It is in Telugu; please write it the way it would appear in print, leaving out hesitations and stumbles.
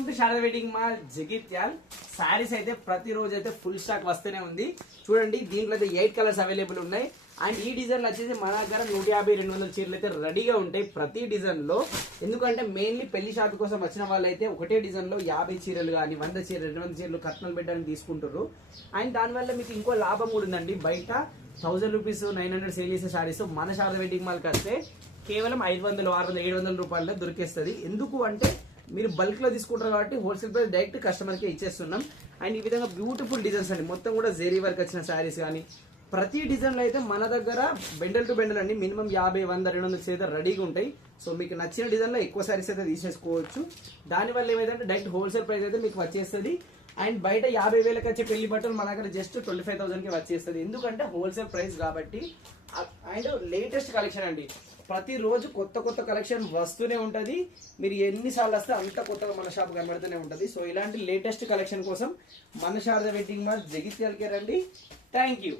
Welcome to Sharada wedding mall Jagtial. Saris అయితే ప్రతిరోజు అయితే ఫుల్ స్టాక్ వస్తూనే ఉంది. చూడండి దీంట్లో అయితే 8 కలర్స్ అవైలబుల్ ఉన్నాయి. అండ్ ఈ డిజైన్లు వచ్చేసి మన దగ్గర 150-200 చీరలు అయితే రెడీగా ఉంటాయి ప్రతి డిజైన్ లో. ఎందుకంటే మెయిన్లీ పెళ్లి షాప్ కోసం వచ్చిన వాళ్ళు అయితే ఒకటే డిజైన్ లో 50 చీరలు కానీ 100 చీరలు 200 చీరలు కట్నాలు పెట్టడానికి తీసుకుంటారు. అండ్ దానివల్ల మీకు ఇంకో లాభం కూడా ఉందండి. బయట 1000 రూపీస్ 900 సేల్ చేసే సారీస్ మన శారద వెడ్డింగ్ మాల్కి వస్తే కేవలం 500, 600, 700 రూపాయల్లో దొరికేస్తుంది. ఎందుకు అంటే మీరు బల్క్ లో తీసుకుంటారు కాబట్టి హోల్సేల్ ప్రైస్ డైరెక్ట్ కస్టమర్ కి ఇచ్చేస్తున్నాం. అండ్ ఈ విధంగా బ్యూటిఫుల్ డిజైన్స్ అండి, మొత్తం కూడా జెరీ వర్క్ వచ్చిన సారీస్ కానీ ప్రతి డిజైన్ లో అయితే మన దగ్గర బెండల్ టు బెండల్ అండి, మినిమం 50, 100, 200 అయితే రెడీగా ఉంటాయి. సో మీకు నచ్చిన డిజైన్ లో ఎక్కువ సారీస్ అయితే తీసేసుకోవచ్చు. దానివల్ల ఏమైందంటే డైరెక్ట్ హోల్సేల్ ప్రైస్ అయితే మీకు వచ్చేస్తుంది. అండ్ బయట 50,000కి వచ్చే పెళ్లి బట్టలు మన దగ్గర జస్ట్ 25,000 కి వచ్చేస్తుంది. ఎందుకంటే హోల్సేల్ ప్రైస్ కాబట్టి. అండ్ లేటెస్ట్ కలెక్షన్ అండి, ప్రతిరోజు కొత్త కొత్త కలెక్షన్ వస్తూనే ఉంటది. మీరు ఎన్నిసార్లు వస్తే అంత కొత్తగా మన షాప్ కనబడుతూనే ఉంటది. సో ఇలాంటి లేటెస్ట్ కలెక్షన్ కోసం మన శారద వెడ్డింగ్ మాల్ జగిత్యాలకే రండి. Thank you.